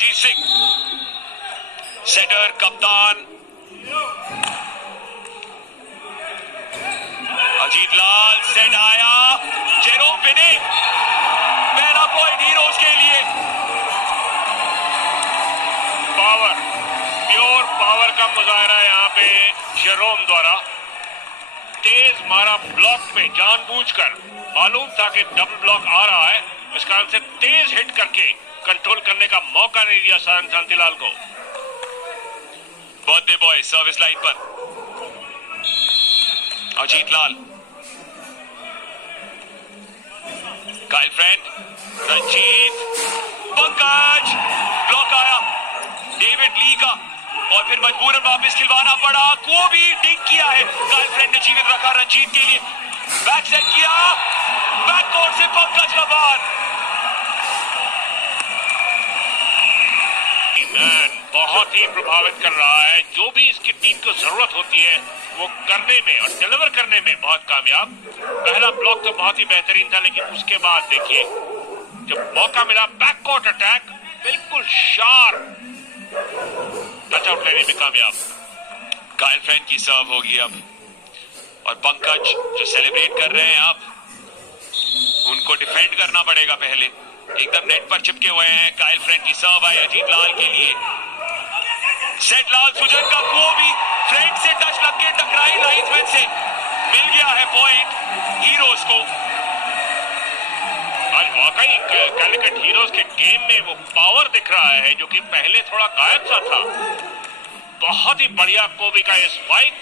Ranjit Singh, shutter कप्तान अजीत लाल, set आया, Jerome Vineet, पहला पॉइंट हीरोज के लिए। पावर, प्योर पावर का मुजाहरा यहाँ पे जेरोम द्वारा। तेज मारा ब्लॉक पे जानबूझकर, मालूम था कि डबल ब्लॉक आ रहा है, इस कारण से तेज हिट करके कंट्रोल करने का मौका नहीं दिया सारंग शांतिलाल को। बर्थडे बॉय सर्विस लाइन पर अजीत लाल, काइल फ्रेंड, रंजीत, पंकज, ब्लॉक आया डेविड ली का और फिर मजबूरन वापस खिलवाना पड़ा। को भी डिंक किया है, काइल फ्रेंड ने जीवित रखा रंजीत के लिए, बैक सेट किया, बैक कोर्ट से पंकज का बार। बहुत ही प्रभावित कर रहा है, जो भी इसकी टीम को जरूरत होती है वो करने में और डिलीवर करने में बहुत कामयाब। पहला ब्लॉक तो बहुत ही बेहतरीन था, लेकिन उसके बाद देखिए जब मौका मिला बैककोर्ट अटैक बिल्कुल शार्प, टच आउट लेने में कामयाब। काइल फ्रेंड की सर्व होगी अब, और पंकज जो सेलिब्रेट कर रहे हैं अब, उनको डिफेंड करना पड़ेगा। पहले एकदम नेट पर चिपके हुए हैं। काइल फ्रेंड की सर्व आई अजीत लाल के लिए, सेट लाल सुजन का, वो भी फ्रेंड से टच लग के टकराई लाइन्समैन से, मिल गया है पॉइंट हीरोज को। आज वाकई कैलिकट हीरोज के गेम में वो पावर दिख रहा है जो कि पहले थोड़ा गायब सा था। बहुत ही बढ़िया कोबी का स्पाइक,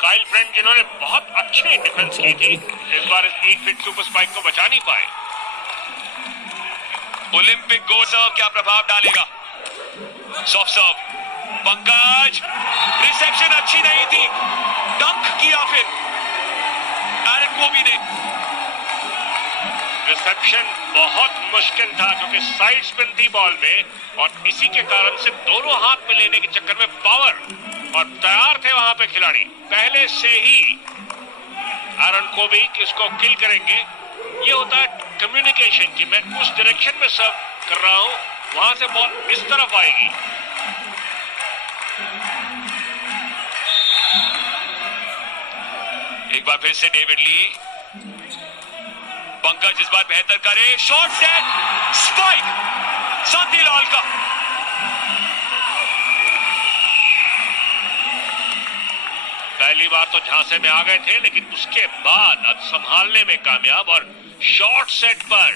काइल फ्रेंड जिन्होंने बहुत अच्छी डिफेंस की थी, इस बार इस 8 फीट सुपर स्पाइक को बचा नहीं पाए। ओलंपिक गो सर्व क्या प्रभाव डालेगा? सॉफ्ट सर्व, पंकज, रिसेप्शन अच्छी नहीं थी, डंक किया फिर एरन कोबी ने। रिसेप्शन बहुत मुश्किल था क्योंकि साइड स्पिन थी बॉल में, और इसी के कारण से दोनों हाथ में लेने के चक्कर में पावर, और तैयार थे वहां पे खिलाड़ी पहले से ही एरन कोबी कि उसको किल करेंगे। ये होता है कम्युनिकेशन कि मैं उस डायरेक्शन में सर्व कर रहा हूं, वहां से बॉल इस तरफ आएगी। एक बार फिर से डेविड ली, पंकज इस बार बेहतर करे, शॉट सेट, स्पाइक शांतिलाल का। पहली बार तो झांसे में आ गए थे, लेकिन उसके बाद अब संभालने में कामयाब, और शॉर्ट सेट पर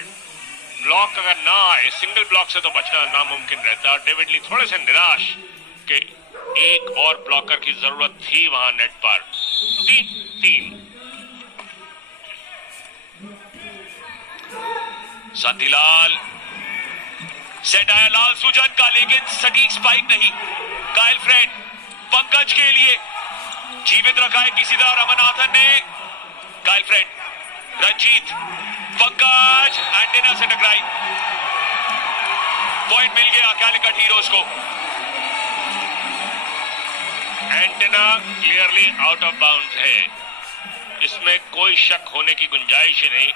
ब्लॉक अगर ना आए, सिंगल ब्लॉक से तो बचना नामुमकिन रहता है। और डेविड ली थोड़े से निराश कि एक और ब्लॉकर की जरूरत थी वहां नेट पर। 3-3 शांतिलाल, सेट आया लाल सुजन का, लेकिन सटीक स्पाइक नहीं। काइल फ्रेंड पंकज के लिए जीवित रखा है किसी तरह रमनाथन ने। Kyle friend, Ranjit, Pankaj, antenna से टकराई, पॉइंट मिल गया कैलिकट हीरोज को। Antenna clearly out of bounds है, इसमें कोई शक होने की गुंजाइश ही नहीं।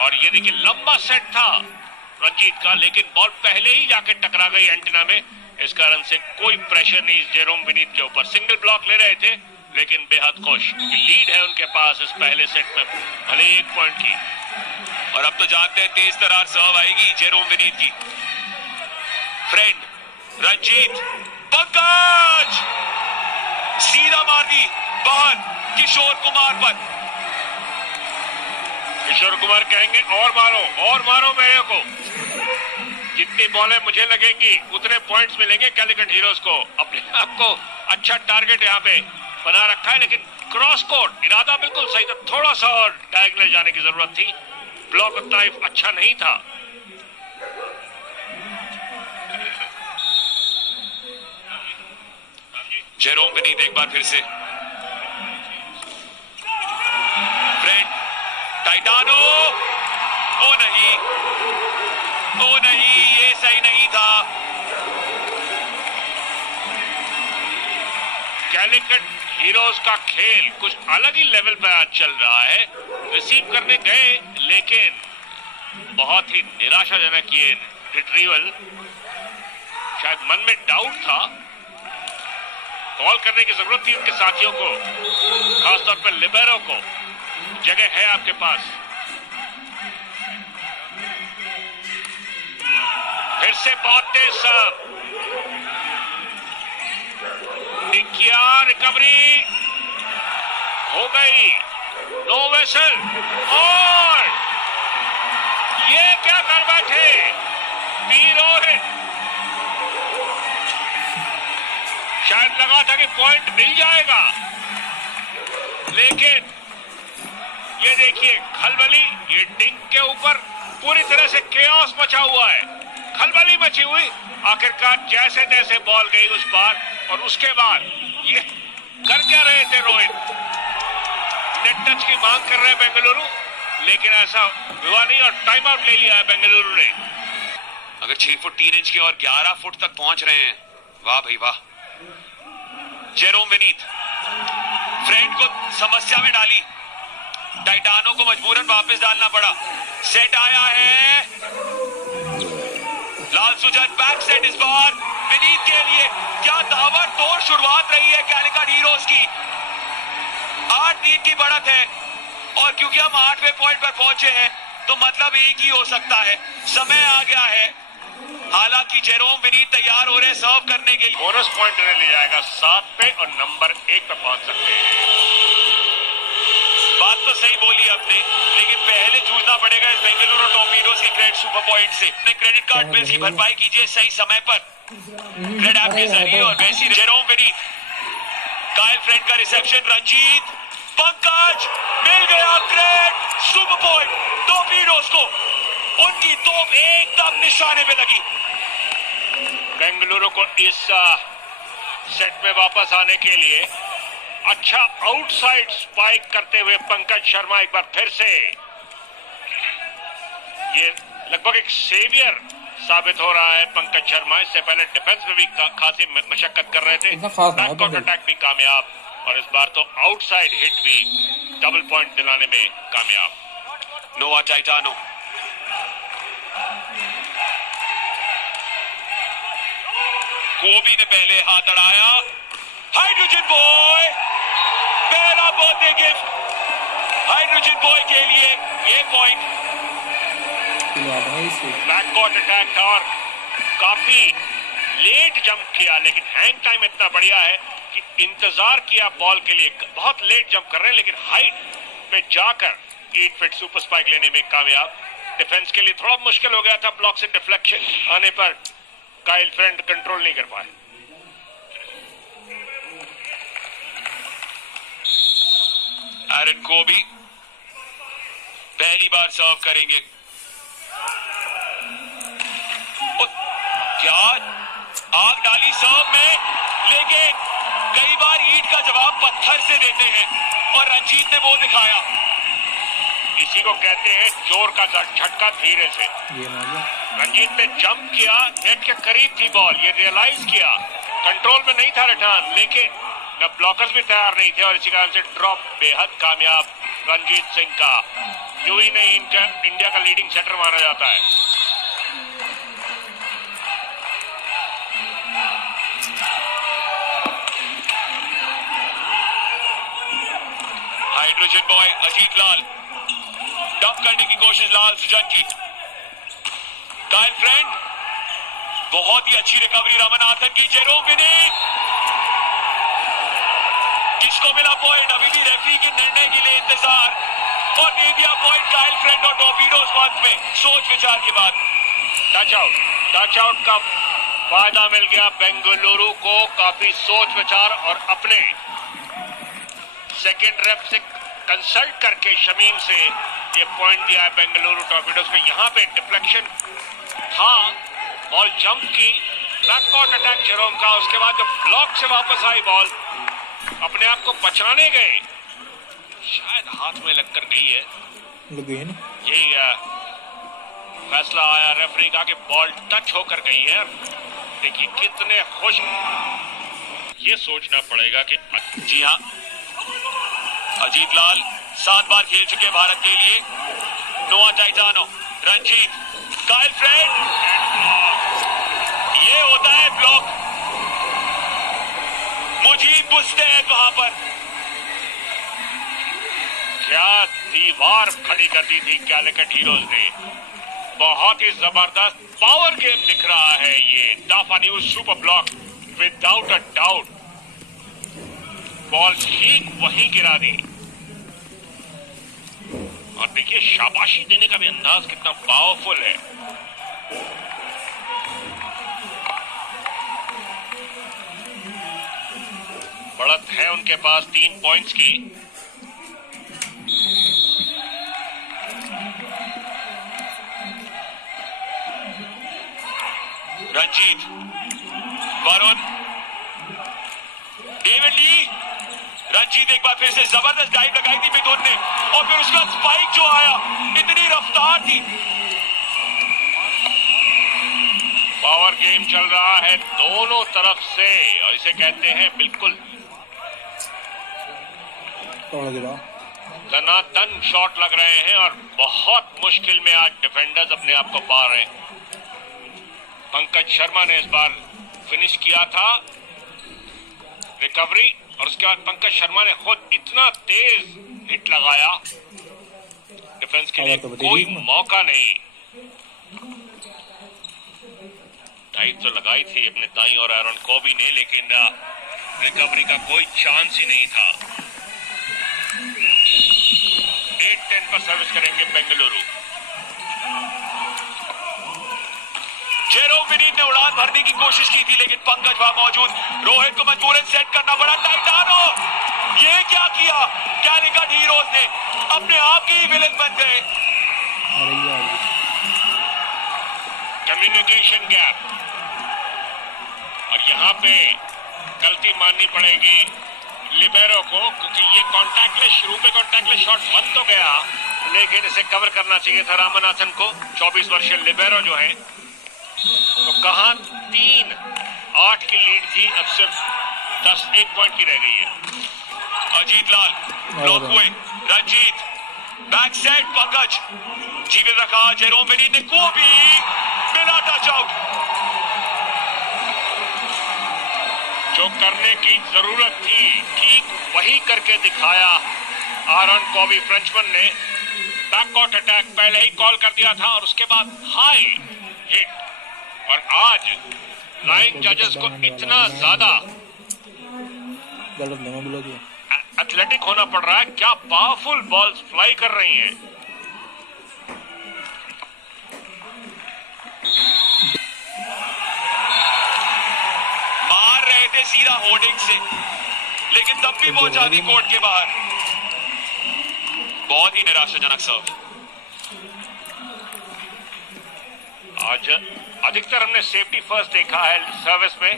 और ये देखिए लंबा सेट था रंजीत का, लेकिन बॉल पहले ही जाके टकरा गई एंटेना में, इस कारण से कोई प्रेशर नहीं जेरोम विनीत के ऊपर। सिंगल ब्लॉक ले रहे थे, लेकिन बेहद खुश, लीड है उनके पास इस पहले सेट में, भले 1 पॉइंट की। और अब तो जानते हैं तेज तरार सर्व आएगी जेरोम विनीत की। फ्रेंड, रंजीत, पंकज, सीधा मार दी बाहर किशोर कुमार पर। किशोर कुमार कहेंगे और मारो मेरे को, जितनी बॉलें मुझे लगेंगी उतने पॉइंट्स मिलेंगे कैलिकट हीरोज को। अपने आप को अच्छा टारगेट यहाँ पे बना रखा है, लेकिन क्रॉस कोर्ट इरादा बिल्कुल सही था, थोड़ा सा और डायगोनल जाने की जरूरत थी, ब्लॉक उतना अच्छा नहीं था। जेरोम विनीत एक बार फिर से, फ्रेंड, टाइटानो, ओ नहीं, ये सही नहीं था। कैलिकट हीरोज का खेल कुछ अलग ही लेवल पर आज चल रहा है। रिसीव करने गए, लेकिन बहुत ही निराशाजनक ये रिट्रीवल। शायद शायद मन में डाउट था, कॉल करने की जरूरत थी उनके साथियों को, खासतौर पर लिबेरो को। जगह है आपके पास। फिर से बहुत तेज सर्व, किया, रिकवरी हो गई, नो वेसल। और ये क्या कर बैठे पी रोहित, शायद लगा था कि पॉइंट मिल जाएगा, लेकिन ये देखिए खलबली, ये डिंग के ऊपर पूरी तरह से केओस मचा हुआ है, खलबली मची हुई। आखिरकार जैसे तैसे बॉल गई उस पार, और उसके बाद ये कर क्या रहे थे रोहित, नेट टच की मांग कर रहे हैं बेंगलुरु, लेकिन ऐसा हुआ नहीं और टाइम आउट ले लिया है बेंगलुरु ने। अगर 6 फुट 3 इंच की और 11 फुट तक पहुंच रहे हैं, वाह भाई वाह। जेरोम विनीत फ्रेंड को समस्या में डाली, टाइटानो को मजबूरन वापस डालना पड़ा। सेट आया है लाल सुजन, बैक सेट इस बार विनीत के लिए। क्या ताबड़तोड़ शुरुआत रही है कैलिकट हीरोज की। 8-3 की बढ़त है, और क्योंकि हम 8वें पॉइंट पर पहुंचे हैं तो मतलब एक ही हो सकता है, समय आ गया है। हालांकि जेरोम विनीत तैयार हो रहे सर्व करने के लिए। बोनस पॉइंट इन्हें ले जाएगा 7 पे और नंबर 1 पे पहुंच सकते हैं। बात तो सही बोली आपने, लेकिन पहले जूझना पड़ेगा इस बेंगलुरु टॉर्पीडोज के क्रेडिट सुपर पॉइंट से। अपने क्रेडिट कार्ड बिल्स की भरपाई कीजिए सही समय पर क्रेडिट ऐप के जरिए। और वैसी जेरोम विनीत, काइल फ्रेंड का रिसेप्शन, रंजीत, पंकज, मिल गया क्रेडिट सुपर पॉइंट टॉर्पीडोज को। उनकी तोप एकदम निशाने पे लगी। बेंगलुरु को इस सेट में वापस आने के लिए अच्छा आउटसाइड स्पाइक करते हुए पंकज शर्मा एक बार फिर से, ये लगभग एक सेवियर साबित हो रहा है पंकज शर्मा। इससे पहले डिफेंस में भी खासी मशक्कत कर रहे थे, बैकआउट अटैक भी कामयाब, और इस बार तो आउटसाइड हिट भी डबल पॉइंट दिलाने में कामयाब। नोआ टाइटानो, कोबी ने पहले हाथ अड़ाया, हाइड्रोजन बॉय, पहला बर्थडे गिफ्ट हाइड्रोजन बॉय के लिए। ये पॉइंट बैकआउट अटैक था और काफी लेट जंप किया, लेकिन हैंग टाइम इतना बढ़िया है कि इंतजार किया बॉल के लिए। बहुत लेट जंप कर रहे हैं, लेकिन हाइट पे जाकर 8 फीट सुपर स्पाइक लेने में कामयाब। डिफेंस के लिए थोड़ा मुश्किल हो गया था, ब्लॉक से डिफ्लेक्शन आने पर काइल फ्रेंड कंट्रोल नहीं कर पाए। एरन कोबी पहली बार सर्व करेंगे। क्या आग डाली सर्व में, लेकिन कई बार ईंट का जवाब पत्थर से देते हैं, और रंजीत ने वो दिखाया। इसी को कहते हैं जोर का झटका धीरे से। रंजीत ने जंप किया, नेट के करीब थी बॉल, ये रियलाइज किया, कंट्रोल में नहीं था रिटर्न, लेकिन न ब्लॉकर्स भी तैयार नहीं थे, और इसी कारण से ड्रॉप बेहद कामयाब रंजीत सिंह का। यूं ही नहीं, इनका इंडिया का लीडिंग सेटर माना जाता है। हाइड्रोजन बॉय अजीत लाल, डंप करने की कोशिश लाल सुजन की। काइल फ्रेंड, बहुत ही अच्छी रिकवरी रमननाथन की। जेरोम विनीत, किसको मिला पॉइंट, अभी भी रेफरी के निर्णय के लिए इंतजार, और दे दिया पॉइंट काइल फ्रेंड और टॉर्पीडोज वक्त में सोच विचार के बाद। टच आउट का फायदा मिल गया बेंगलुरु को, काफी सोच विचार और अपने सेकेंड रेफ से कंसल्ट करके शमीम से ये पॉइंट दिया है बेंगलुरु टॉर्पीडोज को। यहाँ पे डिफ्लेक्शन था, बॉल जंप की, बैकआउट अटैक जेरोम का, उसके बाद जब ब्लॉक से वापस आई बॉल, अपने आप को बचाने गए, शायद हाथ में लगकर गई है, यही फैसला आया रेफरी का कि बॉल टच होकर गई है। देखिए कितने खुश, ये सोचना पड़ेगा कि जी हाँ, अजीत लाल 7 बार खेल चुके भारत के लिए। नोआ टाइटानो, रंजीत, काइल फ्रेंड, ये होता है ब्लॉक। मुस्तैद वहां पर। क्या दीवार खड़ी कर दी थी कैलिकट हीरोज ने। बहुत ही जबरदस्त पावर गेम दिख रहा है ये दाफा news super block, without a doubt. Ball ठीक वहीं गिरा दी और देखिए शाबाशी देने का भी अंदाज कितना पावरफुल है। बढ़त है उनके पास 3 पॉइंट्स की। Ranjith, Varun, David Lee. रंजीत एक बार फिर से जबरदस्त डाइव लगाई थी मिथुन ने और फिर उसका स्पाइक जो आया, इतनी रफ्तार थी। पावर गेम चल रहा है दोनों तरफ से और इसे कहते हैं बिल्कुल धनातन शॉट लग रहे हैं और बहुत मुश्किल में आज डिफेंडर्स अपने आप को पा रहे हैं। पंकज शर्मा ने इस बार फिनिश किया था रिकवरी और उसके बाद पंकज शर्मा ने खुद इतना तेज हिट लगाया, डिफेंस के लिए कोई मौका नहीं। टाइट तो लगाई थी अपने दाई और एरन कोबी ने, लेकिन रिकवरी का कोई चांस ही नहीं था। 8-10 पर सर्विस करेंगे बेंगलुरु। जेरोम विनीत ने उड़ान भरने की कोशिश की थी लेकिन पंकज वहां मौजूद। रोहित को मजबूरन सेट करना पड़ा। टाइटानो, ये क्या किया? कैलिकट हीरोज ने अपने आप के ही विलेन बन गए। कम्युनिकेशन गैप और यहां पे गलती माननी पड़ेगी लिबेरो को, क्योंकि ये कॉन्टैक्टलेस शुरू में कॉन्टैक्टलेस शॉट बन तो गया लेकिन इसे कवर करना चाहिए था रामनाथन को। 24 वर्षीय लिबेरो जो है, तो कहां 3-8 की लीड थी, अब सिर्फ 1 पॉइंट की रह गई है। अजीत लाल ब्लॉक हुए। रंजीत बैक सेट, पंकज जीवित रखा। जेरोम विनीत ने को भी बिना टच आउट। जो करने की जरूरत थी ठीक वही करके दिखाया आरन कॉबी फ्रेंचमैन ने। बैकआउट अटैक पहले ही कॉल कर दिया था और उसके बाद हाई हिट। और आज लाइन जजेस को इतना ज्यादा एथलेटिक होना पड़ रहा है। क्या पावरफुल बॉल्स फ्लाई कर रही हैं। मार रहे थे सीधा होर्डिंग से, लेकिन तब भी पहुंचा दी कोर्ट के बाहर। बहुत ही निराशाजनक सर्व। आज अधिकतर हमने सेफ्टी फर्स्ट देखा है सर्विस में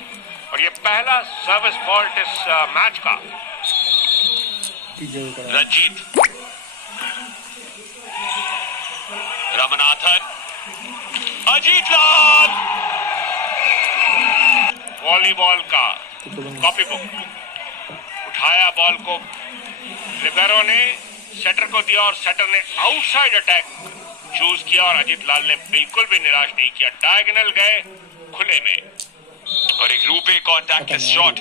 और ये पहला सर्विस फॉल्ट इस मैच का। रंजीत, रामनाथन, अजीत लाल। वॉलीबॉल का कॉपी बुक उठाया, बॉल को लिबेरो ने सेटर को दिया और सेटर ने आउटसाइड अटैक चूज किया और अजीत लाल ने बिल्कुल भी निराश नहीं किया। डायगोनल गए खुले में और एक RuPay contactless shot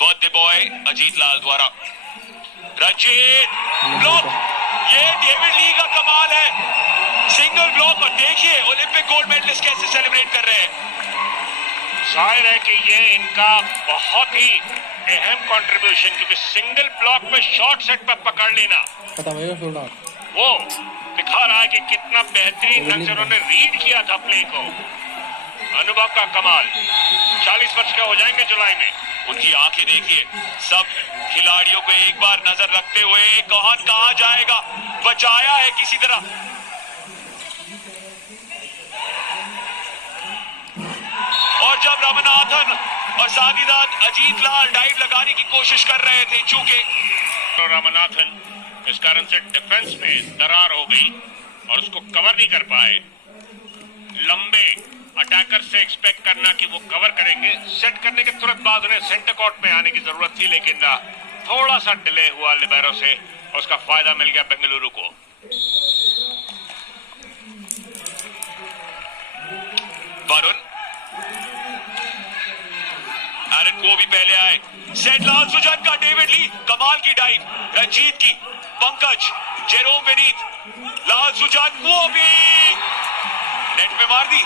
birthday boy Ajith Lal द्वारा। रंजीत ब्लॉक, ये डेविड ली का कमाल है। सिंगल ब्लॉक और देखिए ओलंपिक गोल्ड मेडलिस्ट कैसे सेलिब्रेट कर रहे हैं। जाहिर है कि ये इनका बहुत ही अहम कंट्रीब्यूशन, क्योंकि सिंगल ब्लॉक में शॉर्ट सेट पर पकड़ लेना वो दिखा रहा है कि कितना बेहतरीन ढंग से उन्होंने रीड किया था प्ले को। अनुभव का कमाल। 40 वर्ष के हो जाएंगे जुलाई में। उनकी आंखें देखिए, सब खिलाड़ियों को एक बार नजर रखते हुए कहां जाएगा, बचाया है किसी तरह। और जब रामनाथन और साथीदार अजीत लाल डाइव लगाने की कोशिश कर रहे थे, चूंकि रामनाथन इस कारण से डिफेंस में दरार हो गई और उसको कवर नहीं कर पाए। लंबे अटैकर से एक्सपेक्ट करना कि वो कवर करेंगे, सेट करने के तुरंत बाद उन्हें सेंटर कोर्ट में आने की जरूरत थी, लेकिन थोड़ा सा डिले हुआ लिबेरो से और उसका फायदा मिल गया बेंगलुरु को। वरुण, बारन को भी पहले आए। सेट लाल सुजान का, डेविड ली, कमाल की डाइव, रंजीत की, पंकज, जेरोम विनीत, लाल सुजान, वो भी नेट में मार दी।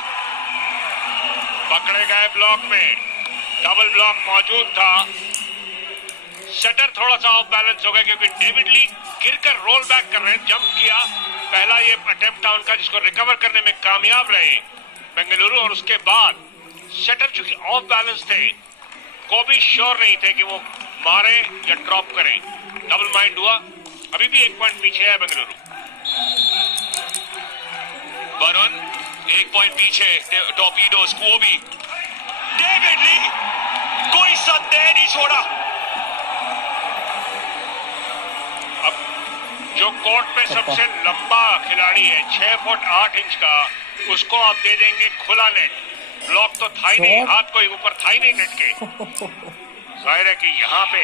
पकड़े गए ब्लॉक में, डबल ब्लॉक मौजूद था। शटर थोड़ा सा ऑफ बैलेंस हो गया क्योंकि डेविड ली गिरकर रोल बैक कर रहे हैं, जंप किया। पहला ये अटेम्प्ट था उनका जिसको रिकवर करने में कामयाब रहे बेंगलुरु, और उसके बाद शटर चूंकि ऑफ बैलेंस थे, को भी श्योर नहीं थे कि वो मारे या ड्रॉप करें। डबल माइंड हुआ, अभी भी 1 पॉइंट पीछे है बेंगलुरु। वरुण 1 पॉइंट पीछे, टॉर्पीडोज को भी। डेविड ली कोई संदेह नहीं छोड़ा। अब जो कोर्ट पे सबसे लंबा खिलाड़ी है 6 फुट 8 इंच का, उसको आप दे देंगे खुला नेट। ब्लॉक तो था ही नहीं, हाथ कोई ऊपर था ही नहीं नेट के। जाहिर है कि यहाँ पे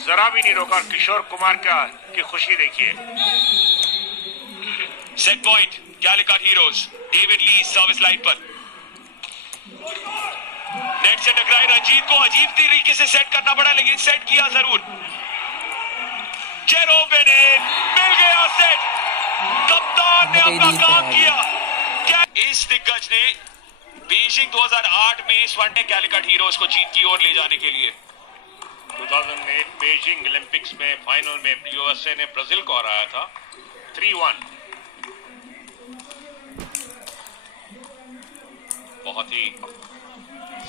जरा भी नहीं रोका। किशोर कुमार की खुशी देखिए। Set point Calicut heroes, David Lee service line पर, नेट से टकराए रंजीत को, अजीब तरीके से सेट करना पड़ा लेकिन सेट किया जरूर। जेरोम विनीत, मिल गया सेट, कप्तान ने अपना काम किया। क्या इस दिग्गज ने बीजिंग 2008 में स्वर्ण कैलिकट हीरोज को जीत की ओर ले जाने के लिए 2008 बीजिंग ओलंपिक्स में फाइनल में यूएसए ने ब्राजील को हराया था 3-1। बहुत ही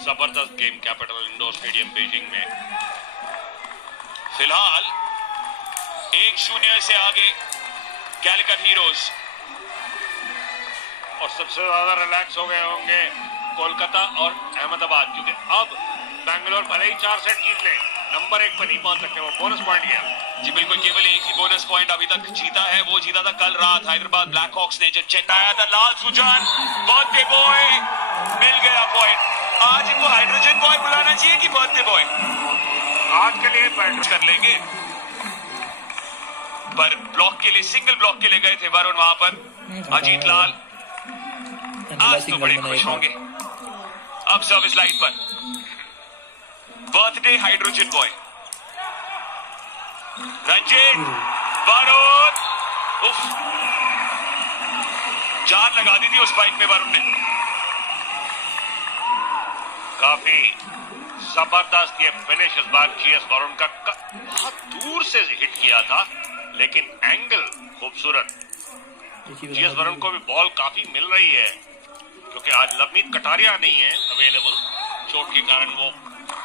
जबरदस्त game capital indoor stadium Beijing में। फिलहाल 1-0 से आगे कैलिकट हीरोज, और सबसे ज्यादा रिलैक्स हो गए होंगे कोलकाता और अहमदाबाद, क्योंकि अब बैंगलोर भले ही 4 सेट जीत ले, नंबर 1 पर नहीं पहुंच सकते। वो बोनस पॉइंट गया। जी बिल्कुल, केवल एक ही बोनस पॉइंट अभी तक जीता है, वो जीता था कल रात हैदराबाद ब्लैक हॉक्स ने, जो चेताया था लाल सुजान, बर्थडे बॉय, मिल गया पॉइंट। आज इनको हाइड्रोजन बॉय बुलाना चाहिए कि बर्थडे बॉय? आज के लिए बैट कर लेंगे, पर ब्लॉक के लिए, सिंगल ब्लॉक के लिए गए थे वरुण वहां पर। अजीत लाल आज तो बड़े खुश होंगे। अब सर्विस लाइन पर birthday hydrogen boy Ranjit, Varun, उफ, जान लगा दी थी उस बाइक में वरुण ने। काफी जबरदस्त ये फिनिश इस बार जीएस वरुण का बहुत दूर से हिट किया था, लेकिन एंगल खूबसूरत। जीएस वरुण को भी बॉल काफी मिल रही है क्योंकि आज लवनीत कटारिया नहीं है अवेलेबल, चोट के कारण वो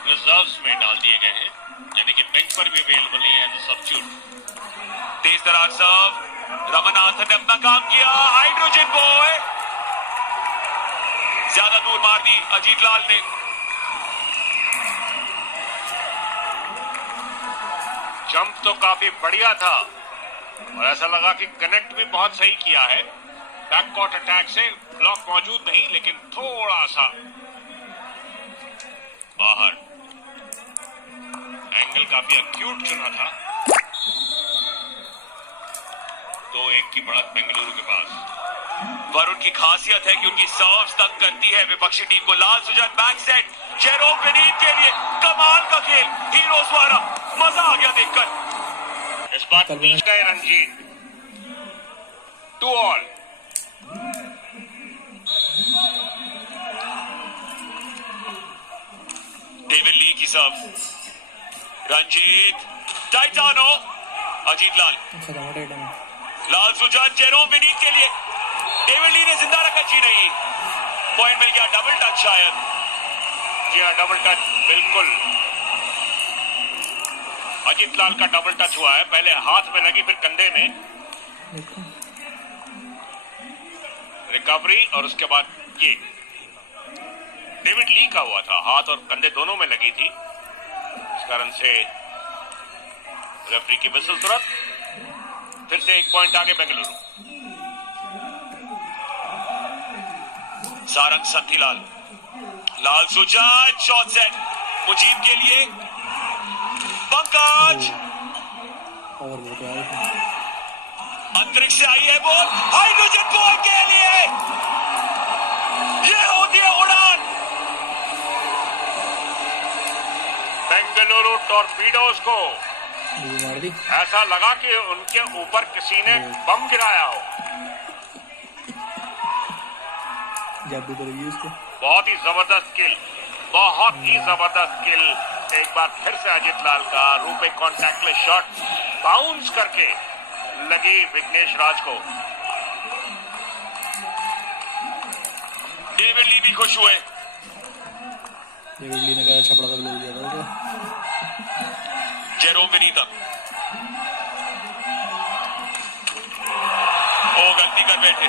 रिजर्व्स में डाल दिए गए हैं, यानी कि बेंच पर भी अवेलेबल नहीं है एज सब्स्टिट्यूट। तेज तरार सर्व, रमनाथन ने अपना काम किया, हाइड्रोजन बॉय ज्यादा दूर मार दी अजीत लाल ने। जंप तो काफी बढ़िया था और ऐसा लगा कि कनेक्ट भी बहुत सही किया है। बैककॉर्ट अटैक से ब्लॉक मौजूद नहीं, लेकिन थोड़ा सा बाहर, एंगल काफी एक्यूट चुना था। 2-1 की बढ़त बेंगलुरु के पास। वरुण की खासियत है कि उनकी सर्व्स तंग करती है विपक्षी टीम को। Lal Sujan back set, Jerome Vineeth के लिए कमाल का खेल, हीरोज द्वारा, मजा आ गया देखकर। इस बार बीच गए रंजीत, 2 ऑल। डेविड ली की सर्व, रंजीत, टाइटानो, अजीत लाल, लाल सुजान, जेरोम विनीत के लिए, डेविड ली ने जिंदा रखा, जी नहीं, पॉइंट मिल गया, डबल टच शायद। जी हाँ, डबल टच बिल्कुल। अजीत लाल का डबल टच हुआ है, पहले हाथ में लगी फिर कंधे में, रिकवरी, और उसके बाद ये डेविड ली का हुआ था, हाथ और कंधे दोनों में लगी थी, इस कारण से रेफरी की विसल तुरंत। फिर से 1 पॉइंट आगे बेंगलुरु। सारंग संथीलाल, लाल सुजान, शॉट सेट मुजीब के लिए, पंकज, अंतरिक्ष से आई है बॉल, हाइड्रोजन बॉल के लिए, ये होती है उड़ान। बेंगलुरु टॉर्पीडोज को मार दी। ऐसा लगा कि उनके ऊपर किसी ने बम गिराया हो। जादू करेगी उसको। बहुत ही जबरदस्त किल, बहुत ही जबरदस्त किल। एक बार फिर से अजित लाल का रूपे कॉन्टैक्टलेस शॉट बाउंस करके लगी विघ्नेश राज को। डेविड ली भी खुश हुए। डेविड ली ने कहा छपड़ा तक बोल दिया था जेरोम विनीता ओ गलती कर बैठे।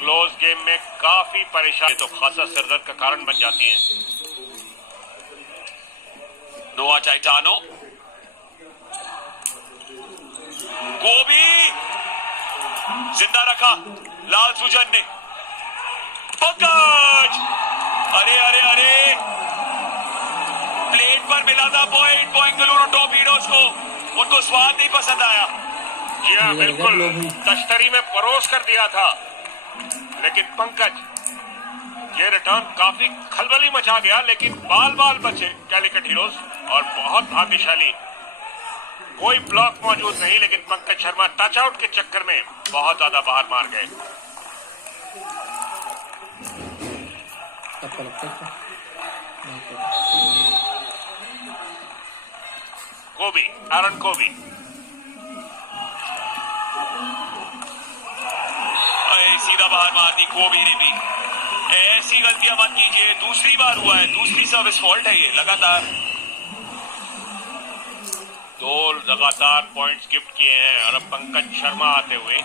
क्लोज गेम में काफी परेशानी तो खासा सिरदर्द का कारण बन जाती है। नोआ टाइटानो को भी जिंदा रखा लाल सुजन ने। पंकज अरे अरे अरे प्लेट पर मिला था पॉइंट बेंगलुरु टॉर्पीडोज को, उनको स्वाद नहीं पसंद आया। जी हाँ बिल्कुल, तश्तरी में परोस कर दिया था, लेकिन पंकज ये रिटर्न काफी खलबली मचा गया, लेकिन बाल बाल बचे कैलिकट हीरोज और बहुत भाग्यशाली। कोई ब्लॉक मौजूद नहीं, लेकिन पंकज शर्मा टच आउट के चक्कर में बहुत ज्यादा बाहर मार गए। कोबी, एरन कोबी सीधा बाहर मार दी कोबी ने भी। ऐसी गलतियां मत कीजिए, दूसरी बार हुआ है, दूसरी सर्विस फॉल्ट है ये लगातार। 2 लगातार पॉइंट्स गिफ्ट किए हैं और अब पंकज शर्मा आते हुए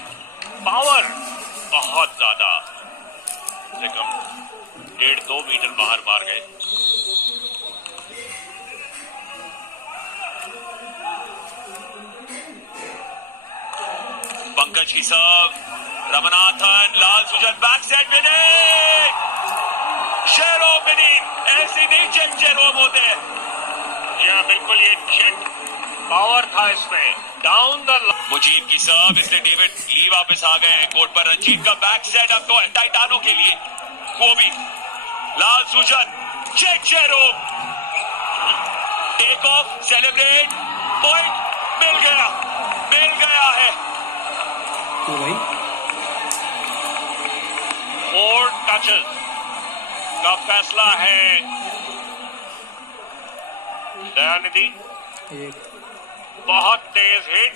पावर बहुत ज्यादा से कम 1.5-2 मीटर बाहर मार गए। पंकज की serve, Ramanathan, Lal Sujan back side winning, Jerome winning. ऐसे नहीं चेक जेरोम होते हैं। जी हाँ बिल्कुल, ये चेक पावर था इसमें डाउन द। मुजीब की सर्व, इसलिए डेविड ली वापस आ गए हैं कोर्ट पर। रंजीत का बैक साइड अब तो टाइटानो के लिए। कोबी, Lal Sujan, check Jerome, take off, celebrate, point मिल गया है। तो भाई 4 टचेस का फैसला है। दयानिधि एक बहुत तेज हिट,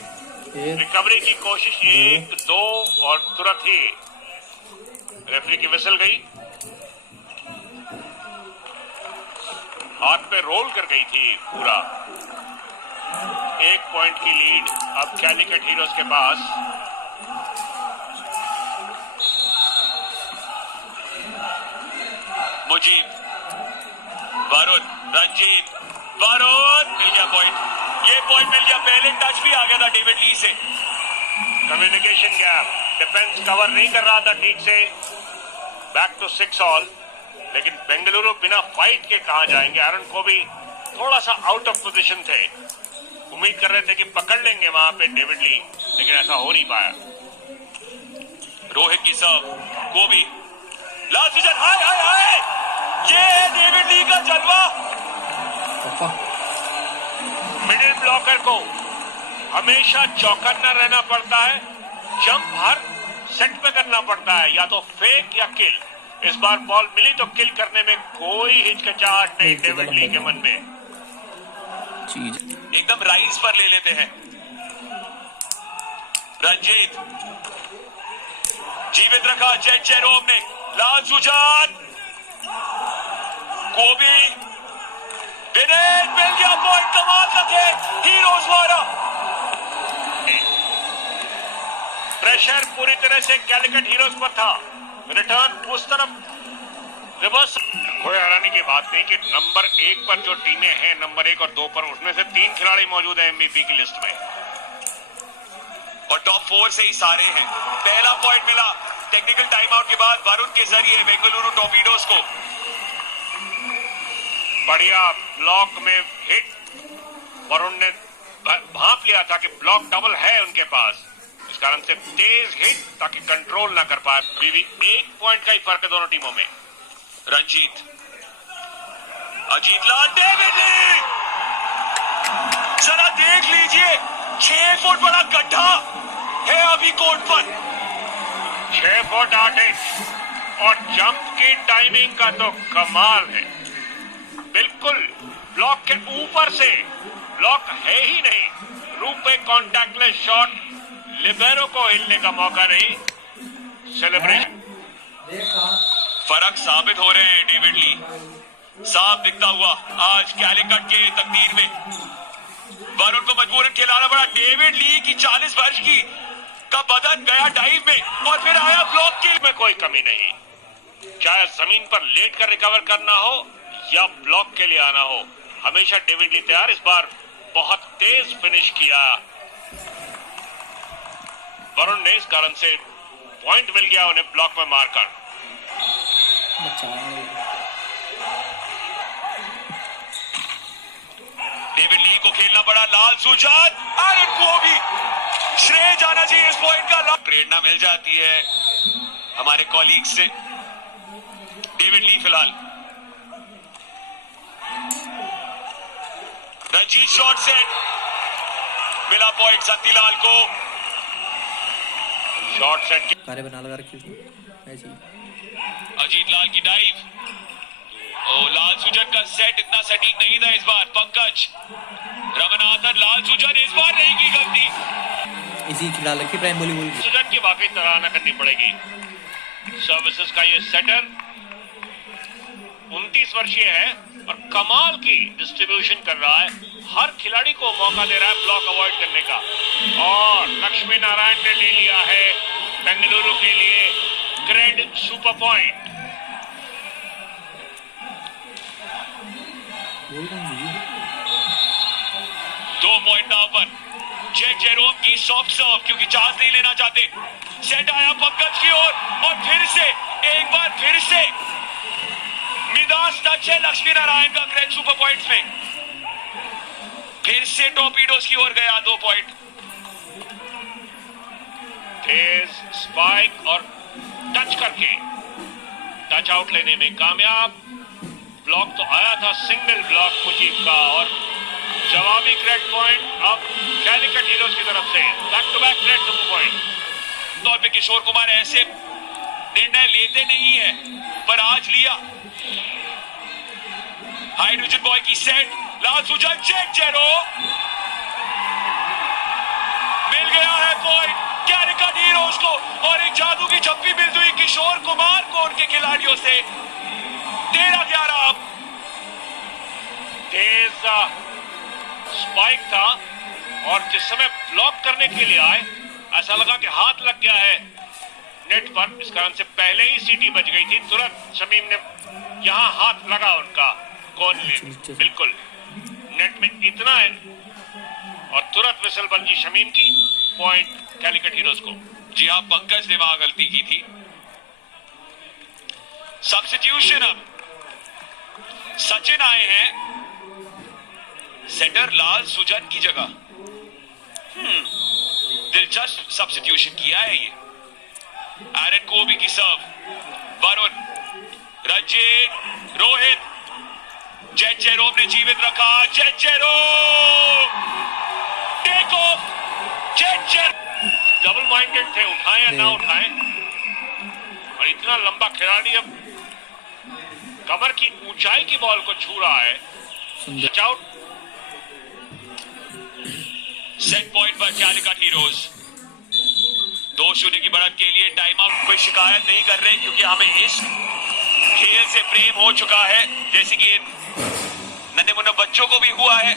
एक रिकवरी की कोशिश 1-2 और तुरंत ही रेफरी की विसल गई। हाथ पे रोल कर गई थी पूरा। 1 पॉइंट की लीड अब कैलिकट हीरोज के पास। मुजीब, वरुण, रंजीत, वरुण मिल गया पॉइंट। ये पॉइंट मिल गया, पहले टच भी आ गया था डेविड ली से। कम्युनिकेशन गैप, डिफेंस कवर नहीं कर रहा था ठीक से। बैक टू 6 ऑल, लेकिन बेंगलुरु बिना फाइट के कहां जाएंगे। एरन को भी थोड़ा सा आउट ऑफ पोजीशन थे, उम्मीद कर रहे थे कि पकड़ लेंगे वहां पे डेविड ली, लेकिन ऐसा हो नहीं पाया। रोहित की सर्व, कोबी, लाल सुजन, हाय हाय हाय, ये डेविड ली का जलवा। मिडिल ब्लॉकर को हमेशा चौकन्ना रहना पड़ता है, जंप हर सेट पे करना पड़ता है, या तो फेक या किल। इस बार बॉल मिली तो किल करने में कोई हिचकिचाहट नहीं डेविड ली के मन में। एकदम राइज पर ले लेते हैं। रंजीत, जीवित रखा जेट जेरोम ने। लाल सुजान, कोबी, विनेत मिल गया पॉइंट। कमाल का खेल, हीरोज वाला। प्रेशर पूरी तरह से कैलिकट हीरोज पर था। रिटर्न उस तरफ रिवर्स। कोई हैरानी की बात नहीं कि नंबर 1 पर जो टीमें हैं, नंबर 1 और 2 पर, उसमें से 3 खिलाड़ी मौजूद हैं एमवीपी की लिस्ट में, और टॉप 4 से ही सारे हैं। पहला पॉइंट मिला टेक्निकल टाइम आउट के बाद वरुण के जरिए बेंगलुरु टॉर्पीडोज को। बढ़िया ब्लॉक में हिट। वरुण ने भांप लिया था कि ब्लॉक डबल है उनके पास, इस कारण से तेज हिट ताकि कंट्रोल ना कर पाए। अभी भी 1 पॉइंट का ही फर्क है दोनों टीमों में। रंजीत, अजीत लाल, डेविड ली, जरा देख लीजिए 6 फुट बड़ा गड्ढा है अभी कोर्ट पर। 6 फुट 8 इंच और जंप की टाइमिंग का तो कमाल है। बिल्कुल ब्लॉक के ऊपर से, ब्लॉक है ही नहीं। रूप पे कॉन्टैक्टलेस शॉट, लिबेरो को हिलने का मौका नहीं। सेलिब्रेशन। फर्क साबित हो रहे हैं डेविड ली, साफ दिखता हुआ आज कैलिकट के तकदीर में। वरुण को मजबूरन खिलाना पड़ा। डेविड ली की 40 वर्ष की का बदन गया डाइव में और फिर आया ब्लॉक की। में कोई कमी नहीं, चाहे जमीन पर लेट कर रिकवर करना हो या ब्लॉक के लिए आना हो, हमेशा डेविड ली तैयार। इस बार बहुत तेज फिनिश किया वरुण ने, इस कारण से पॉइंट मिल गया उन्हें ब्लॉक में मारकर। डेविड ली को खेलना पड़ा। लाल सुजान, आयरन को भी श्रेय जाना चाहिए इस पॉइंट का। प्रेरणा मिल जाती है हमारे कॉलीग से। डेविड ली फिलहाल रंजीत शॉट सेट, मिला पॉइंट सत्तीलाल को। शॉट सेट कार्य बना लगा रखी उसने ऐसी। अजीत लाल की डाइव, ओ लाल सुजन का सेट इतना सटीक नहीं था इस बार। पंकज रमनाथन, लाल सुजन इस बार नहीं की गलती। इसी खिला रखी प्राइम वॉलीबॉल की। सुजन की वाकई सराहना करनी पड़ेगी। सर्विसेज का ये सेटर 29 वर्षीय है और कमाल की डिस्ट्रीब्यूशन कर रहा है। हर खिलाड़ी को मौका दे रहा है ब्लॉक अवॉइड करने का। और लक्ष्मी नारायण ने ले लिया है बेंगलुरु के लिए ग्रेड सुपर पॉइंट। गोल कौन सी? 2 पॉइंट दाव पर। जैक जेरोम की सॉफ्ट सर्व, क्योंकि चांस नहीं लेना चाहते। सेट आया पंकज की ओर और फिर से एक बार फिर से मिदास टच है लक्ष्मी नारायण का ग्रेड सुपर पॉइंट्स में। फिर से टॉर्पीडोज की ओर गया 2 पॉइंट। तेज स्पाइक और टच करके टच आउट लेने में कामयाब। ब्लॉक तो आया था, सिंगल ब्लॉक मुजीब का, और जवाबी ग्रेड पॉइंट अब कैलिकट हीरोज की तरफ से। Back to back grade super point. तौर पे किशोर कुमार ऐसे निर्णय लेते नहीं है, पर आज लिया। हाइड्रोजन बॉय की सेट, लाल सुजन, जैक जेरो, मिल गया है पॉइंट कैलिकट हीरोज को। और एक जादू की झप्पी मिलती हुई किशोर कुमार को उनके खिलाड़ियों से। 13-11 अब। तेज स्पाइक था और जिस समय ब्लॉक करने के लिए आए ऐसा लगा कि हाथ लग गया है नेट पर, इस कारण से पहले ही सीटी बज गई थी। तुरंत शमीम ने यहां हाथ लगा उनका कौन ले, बिल्कुल नेट में इतना है और तुरंत विसल बजी शमीम की। पॉइंट कैलिकट हीरोज को। जी हाँ, पंकज ने वहां गलती की थी। सब्स्टिट्यूशन अब सचिन आए हैं सेटर लाल सुजन की जगह। दिलचस्प सब्स्टिट्यूशन किया है ये। एरन कोबी की serve, Varun, Ranjit, Rohit, Jet Jerome ने जीवित रखा। Jet Jerome take off. Jet Jerome double minded थे, उठाएं या ना उठाएं। और इतना लंबा खिलाड़ी अब कमर की ऊंचाई की बॉल को छू रहा है। सुंदर आउट। सेट पॉइंट पर कैलिकट हीरोज 2-0 की बढ़त के लिए टाइम आउट। कोई शिकायत नहीं कर रहे क्योंकि हमें इस खेल से प्रेम हो चुका है, जैसे कि नन्हे मुन्ने बच्चों को भी हुआ है।